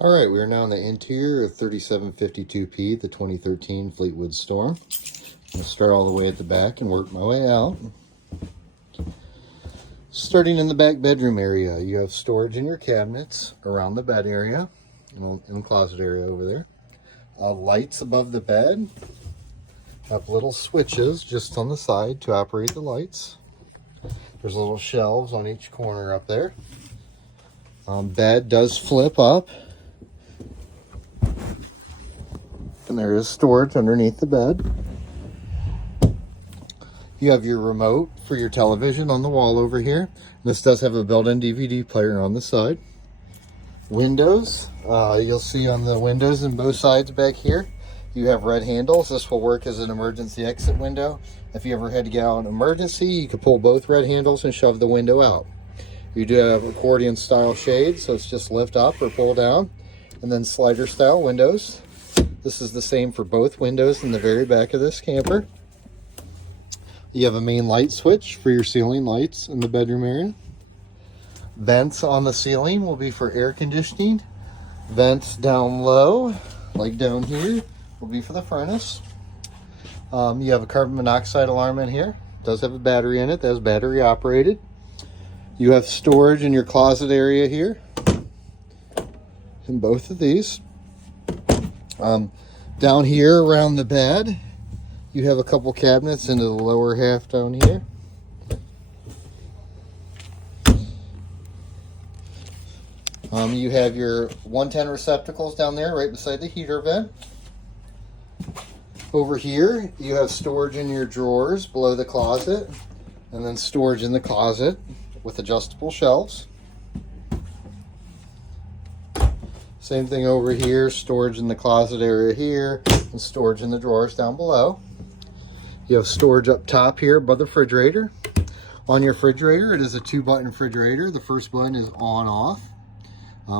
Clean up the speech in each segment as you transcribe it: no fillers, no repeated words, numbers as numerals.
All right, we are now in the interior of 3752P, the 2013 Fleetwood Storm. I'm going to start all the way at the back and work my way out. Starting in the back bedroom area, you have storage in your cabinets around the bed area, in the closet area over there. Lights above the bed. Have little switches just on the side to operate the lights. There's little shelves on each corner up there. Bed does flip up. And there is storage underneath the bed. You have your remote for your television on the wall over here. This does have a built-in DVD player on the side. Windows, you'll see on the windows on both sides back here, you have red handles. This will work as an emergency exit window. If you ever had to get out in an emergency, you could pull both red handles and shove the window out. You do have accordion style shades, so it's just lift up or pull down, and then slider style windows. This is the same for both windows in the very back of this camper. You have a main light switch for your ceiling lights in the bedroom area. Vents on the ceiling will be for air conditioning. Vents down low, like down here, will be for the furnace. You have a carbon monoxide alarm in here. It does have a battery in it. That is battery operated. You have storage in your closet area here in both of these. Down here around the bed, you have a couple cabinets into the lower half down here. You have your 110 receptacles down there right beside the heater vent. Over here, you have storage in your drawers below the closet, and then storage in the closet with adjustable shelves. Same thing over here, storage in the closet area here, and storage in the drawers down below. You have storage up top here above the refrigerator. On your refrigerator, it is a 2-button refrigerator. The first button is on/off.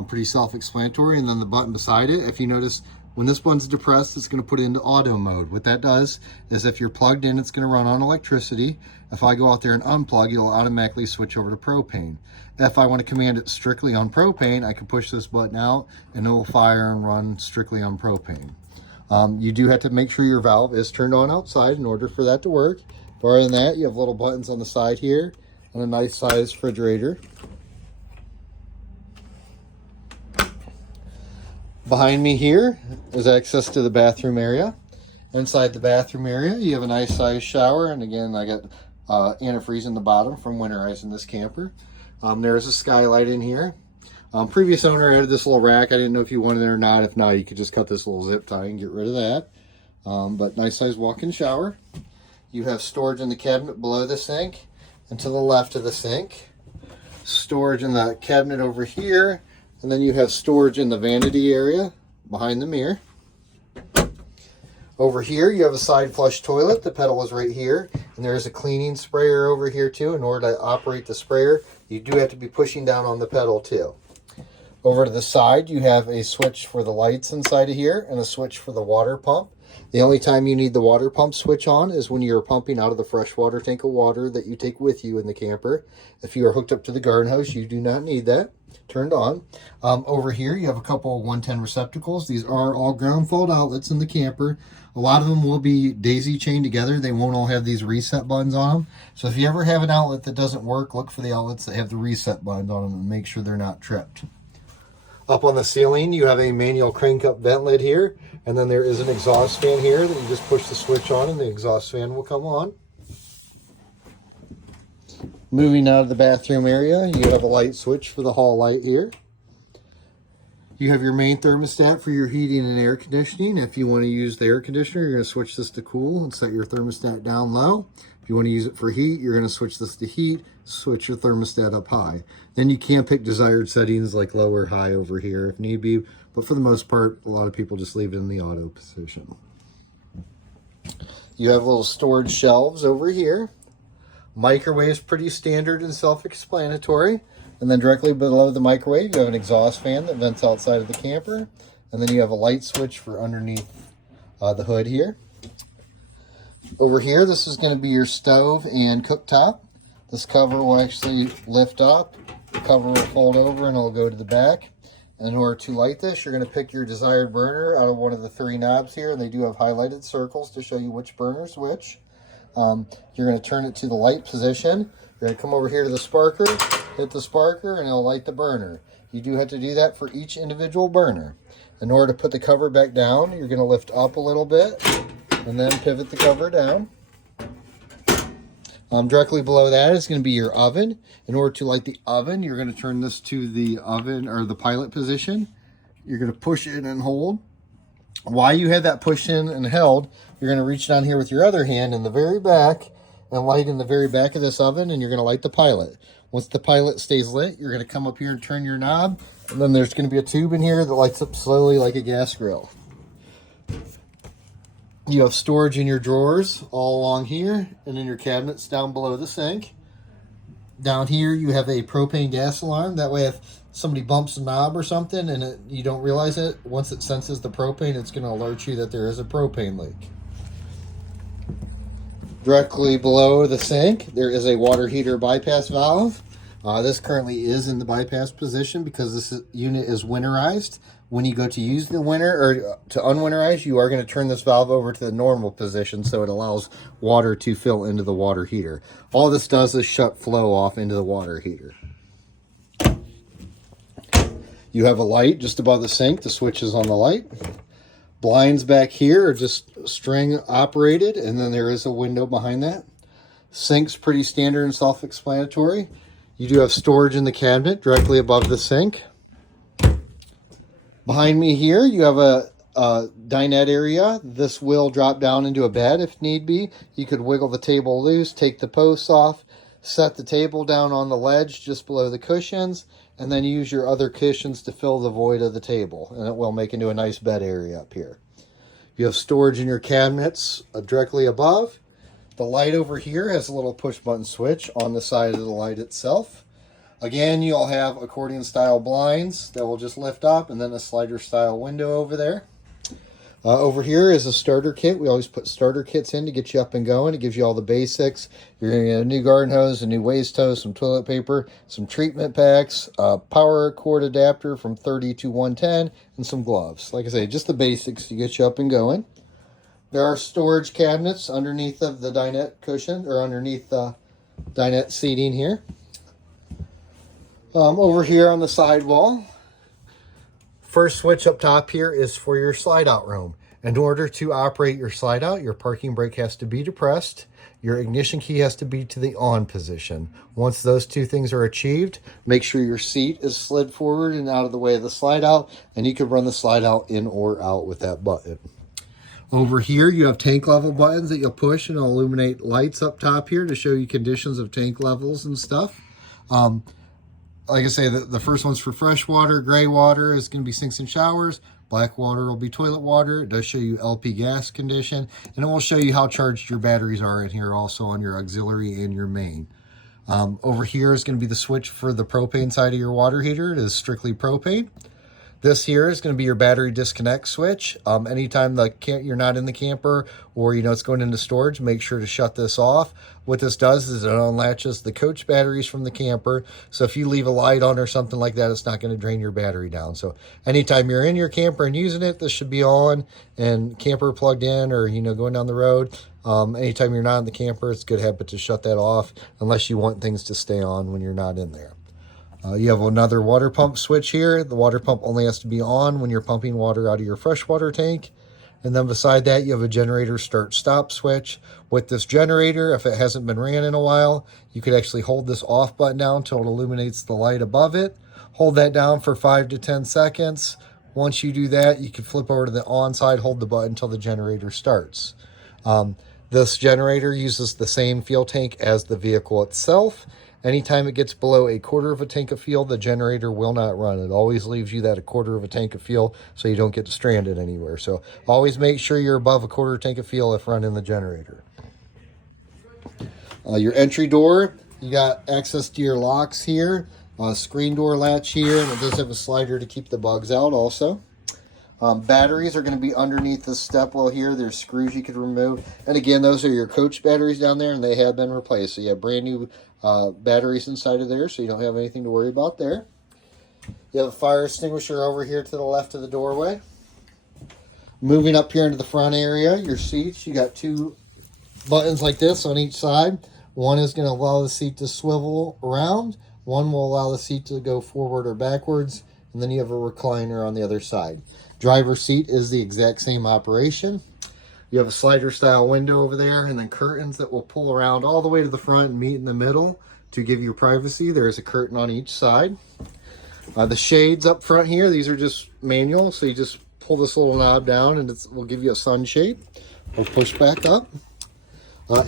Pretty self-explanatory. And then the button beside it, if you notice, when this button's depressed, it's going to put it into auto mode. What that does is if you're plugged in, it's going to run on electricity. If I go out there and unplug, it'll automatically switch over to propane. If I want to command it strictly on propane, I can push this button out and it will fire and run strictly on propane. You do have to make sure your valve is turned on outside in order for that to work. But other than that, you have little buttons on the side here and a nice sized refrigerator. Behind me here is access to the bathroom area. Inside the bathroom area, you have a nice sized shower. And again, I got antifreeze in the bottom from winterizing this camper. There's a skylight in here. Previous owner added this little rack. I didn't know if you wanted it or not. If not, you could just cut this little zip tie and get rid of that. But nice size walk-in shower. You have storage in the cabinet below the sink and to the left of the sink. Storage in the cabinet over here. And then you have storage in the vanity area behind the mirror. Over here, you have a side flush toilet. The pedal is right here. And there is a cleaning sprayer over here too. In order to operate the sprayer, you do have to be pushing down on the pedal too. Over to the side, you have a switch for the lights inside of here and a switch for the water pump. The only time you need the water pump switch on is when you're pumping out of the freshwater tank of water that you take with you in the camper. If you are hooked up to the garden hose, you do not need that turned on. Over here, you have a couple of 110 receptacles. These are all ground fault outlets in the camper. A lot of them will be daisy chained together. They won't all have these reset buttons on them. So if you ever have an outlet that doesn't work, look for the outlets that have the reset buttons on them and make sure they're not tripped. Up on the ceiling, you have a manual crank up vent lid here, and then there is an exhaust fan here that you just push the switch on and the exhaust fan will come on. Moving out of the bathroom area, you have a light switch for the hall light here. You have your main thermostat for your heating and air conditioning. If you want to use the air conditioner, you're going to switch this to cool and set your thermostat down low. If you want to use it for heat, you're going to switch this to heat, switch your thermostat up high. Then you can pick desired settings like low or high over here if need be, but for the most part, a lot of people just leave it in the auto position. You have little storage shelves over here. Microwave is pretty standard and self-explanatory. And then directly below the microwave, you have an exhaust fan that vents outside of the camper. And then you have a light switch for underneath the hood here. Over here, this is going to be your stove and cooktop. This cover will actually lift up. The cover will fold over and it'll go to the back. In order to light this, you're going to pick your desired burner out of one of the 3 knobs here, and they do have highlighted circles to show you which burner is which. You're going to turn it to the light position. You're going to come over here to the sparker, hit the sparker, and it'll light the burner. You do have to do that for each individual burner. In order to put the cover back down, you're going to lift up a little bit and then pivot the cover down. Directly below that is going to be your oven. In order to light the oven, you're going to turn this to the oven or the pilot position. You're going to push in and hold. While you have that pushed in and held, you're going to reach down here with your other hand in the very back and light in the very back of this oven, and you're going to light the pilot. Once the pilot stays lit, you're going to come up here and turn your knob, and then there's going to be a tube in here that lights up slowly like a gas grill. You have storage in your drawers all along here and in your cabinets down below the sink. Down here you have a propane gas alarm. That way if somebody bumps a knob or something and you don't realize it, once it senses the propane, it's going to alert you that there is a propane leak. Directly below the sink, there is a water heater bypass valve. This currently is in the bypass position because this unit is winterized. When you go to use the winter or to unwinterize, you are going to turn this valve over to the normal position so it allows water to fill into the water heater. All this does is shut flow off into the water heater. You have a light just above the sink. The switch is on the light. Blinds back here are just string operated, and then there is a window behind that. Sink's pretty standard and self-explanatory. You do have storage in the cabinet directly above the sink. Behind me here, you have a dinette area. This will drop down into a bed if need be. You could wiggle the table loose, take the posts off, set the table down on the ledge just below the cushions, and then use your other cushions to fill the void of the table, and it will make into a nice bed area up here. You have storage in your cabinets directly above. The light over here has a little push button switch on the side of the light itself. Again, you'll have accordion style blinds that will just lift up, and then a slider style window over there. Over here is a starter kit. We always put starter kits in to get you up and going. It gives you all the basics. You're going to get a new garden hose, a new waste hose, some toilet paper, some treatment packs, a power cord adapter from 30 to 110, and some gloves. Like I say, just the basics to get you up and going. There are storage cabinets underneath of the dinette cushion, or underneath the dinette seating here. Over here on the side wall, first switch up top here is for your slide out room. In order to operate your slide out, your parking brake has to be depressed. Your ignition key has to be to the on position. Once those two things are achieved, make sure your seat is slid forward and out of the way of the slide out, and you can run the slide out in or out with that button. Over here, you have tank level buttons that you'll push, and it'll illuminate lights up top here to show you conditions of tank levels and stuff. Like I say, the first one's for fresh water. Gray water is going to be sinks and showers. Black water will be toilet water. It does show you LP gas condition, and it will show you how charged your batteries are in here also on your auxiliary and your main. Over here is going to be the switch for the propane side of your water heater. It is strictly propane. This here is going to be your battery disconnect switch. Anytime you're not in the camper or it's going into storage, make sure to shut this off. What this does is it unlatches the coach batteries from the camper. So if you leave a light on or something like that, it's not going to drain your battery down. So anytime you're in your camper and using it, this should be on and camper plugged in or going down the road. Anytime you're not in the camper, it's a good habit to shut that off unless you want things to stay on when you're not in there. You have another water pump switch here. The water pump only has to be on when you're pumping water out of your freshwater tank. And then beside that, you have a generator start-stop switch. With this generator, if it hasn't been ran in a while, you could actually hold this off button down until it illuminates the light above it. Hold that down for 5 to 10 seconds. Once you do that, you can flip over to the on side, hold the button until the generator starts. This generator uses the same fuel tank as the vehicle itself. Anytime it gets below 1/4 of a tank of fuel, the generator will not run. It always leaves you that 1/4 of a tank of fuel so you don't get stranded anywhere. So always make sure you're above 1/4 tank of fuel if running the generator. Your entry door, you got access to your locks here, screen door latch here, and it does have a slider to keep the bugs out also. Batteries are going to be underneath the step well here. There's screws you could remove. And again, those are your coach batteries down there, and they have been replaced. So you have brand new batteries inside of there, so you don't have anything to worry about there. You have a fire extinguisher over here to the left of the doorway. Moving up here into the front area, your seats, you got two buttons like this on each side. One is going to allow the seat to swivel around. One will allow the seat to go forward or backwards. And then you have a recliner on the other side. Driver's seat is the exact same operation. You have a slider style window over there, and then curtains that will pull around all the way to the front and meet in the middle to give you privacy. There is a curtain on each side. The shades up front here, these are just manual, so you just pull this little knob down and it will give you a sunshade. We'll push back up.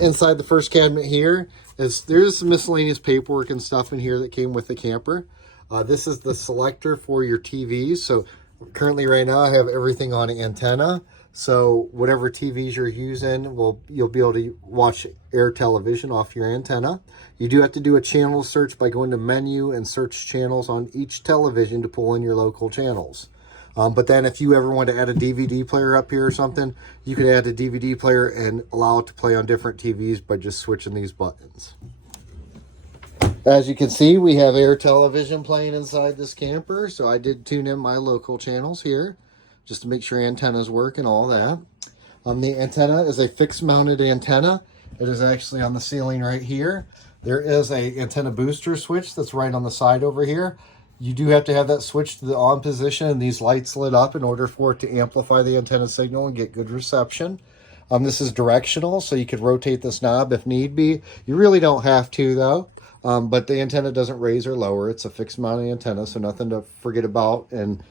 Inside the first cabinet here there's some miscellaneous paperwork and stuff in here that came with the camper. This is the selector for your TVs. So currently right now I have everything on antenna. So whatever TVs you're using, you'll be able to watch air television off your antenna. You do have to do a channel search by going to menu and search channels on each television to pull in your local channels. But then if you ever want to add a DVD player up here or something, you could add a DVD player and allow it to play on different TVs by just switching these buttons. As you can see, we have air television playing inside this camper. So I did tune in my local channels here just to make sure antennas work and all that. The antenna is a fixed mounted antenna. It is actually on the ceiling right here. There is a antenna booster switch that's right on the side over here. You do have to have that switch to the on position and these lights lit up in order for it to amplify the antenna signal and get good reception. This is directional, so you could rotate this knob if need be. You really don't have to though, but the antenna doesn't raise or lower. It's a fixed mounted antenna, so nothing to forget about and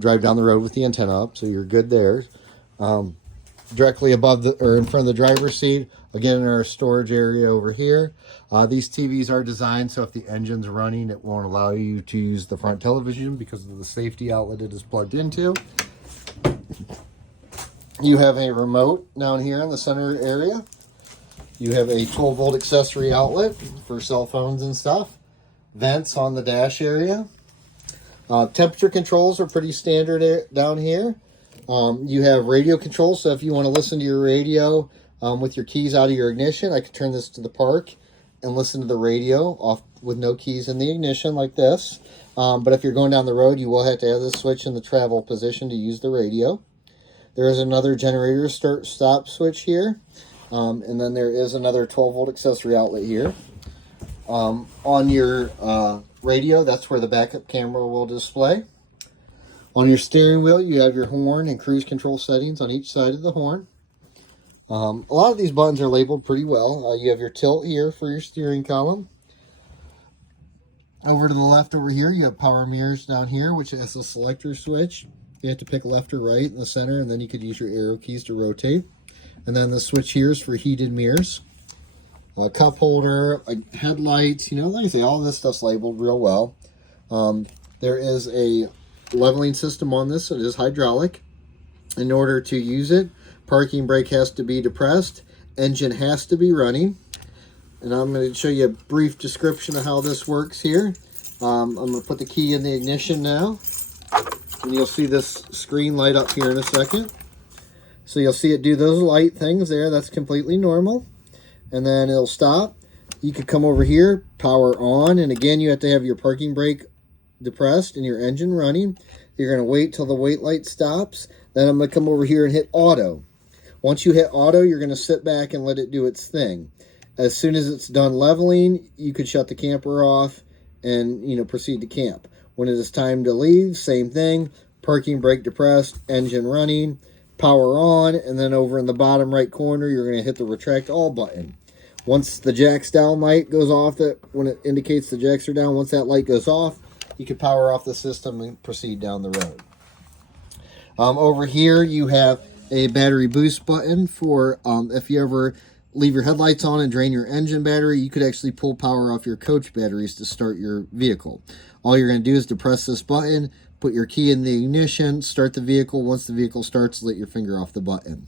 drive down the road with the antenna up, so you're good there. Directly above or in front of the driver's seat, again in our storage area over here. These TVs are designed so if the engine's running, it won't allow you to use the front television because of the safety outlet it is plugged into. You have a remote down here in the center area. You have a 12-volt accessory outlet for cell phones and stuff. Vents on the dash area. Temperature controls are pretty standard down here. You have radio controls, so if you want to listen to your radio with your keys out of your ignition, I could turn this to the park and listen to the radio off with no keys in the ignition like this. But if you're going down the road, you will have to have this switch in the travel position to use the radio. There is another generator start-stop switch here. And then there is another 12-volt accessory outlet here. On your radio, that's where the backup camera will display. On your steering wheel, you have your horn and cruise control settings on each side of the horn. A lot of these buttons are labeled pretty well. You have your tilt here for your steering column. Over to the left over here, you have power mirrors down here, which has a selector switch. You have to pick left or right in the center, and then you could use your arrow keys to rotate. And then the switch here is for heated mirrors. A cup holder, headlights, like I say, all this stuff's labeled real well. There is a leveling system on this, so it is hydraulic. In order to use it, parking brake has to be depressed, engine has to be running. And I'm going to show you a brief description of how this works here. I'm going to put the key in the ignition now, and you'll see this screen light up here in a second. So you'll see it do those light things there. That's completely normal. And then it'll stop. You could come over here, power on, and again you have to have your parking brake depressed and your engine running. You're going to wait till the wait light stops. Then I'm going to come over here and hit auto. Once you hit auto, you're going to sit back and let it do its thing. As soon as it's done leveling, you could shut the camper off and proceed to camp. When it is time to leave, same thing. Parking brake depressed, engine running, power on, and then over in the bottom right corner, you're going to hit the retract all button. Once the jacks down light goes off, when it indicates the jacks are down, once that light goes off, you can power off the system and proceed down the road. Over here, you have a battery boost button for if you ever leave your headlights on and drain your engine battery, you could actually pull power off your coach batteries to start your vehicle. All you're going to do is depress this button, put your key in the ignition, start the vehicle. Once the vehicle starts, let your finger off the button.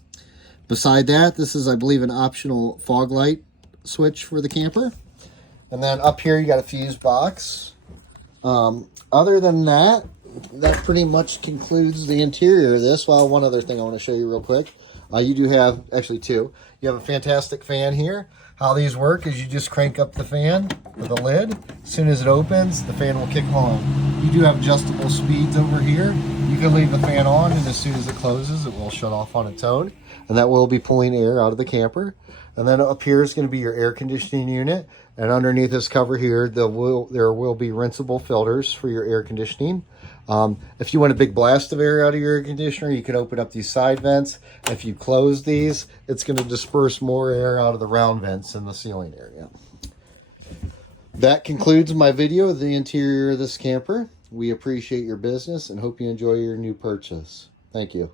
Beside that, this is, I believe, an optional fog light switch for the camper. And then up here, you got a fuse box. Other than that, that pretty much concludes the interior of this. Well, one other thing I want to show you real quick. You do have, actually two. You have a fantastic fan here. How these work is you just crank up the fan with a lid. As soon as it opens, the fan will kick on. You do have adjustable speeds over here. You can leave the fan on, and as soon as it closes, it will shut off on its own. And that will be pulling air out of the camper. And then up here is going to be your air conditioning unit. And underneath this cover here, there will be rinsable filters for your air conditioning. If you want a big blast of air out of your air conditioner, you can open up these side vents. If you close these, it's going to disperse more air out of the round vents in the ceiling area. That concludes my video of the interior of this camper. We appreciate your business and hope you enjoy your new purchase. Thank you.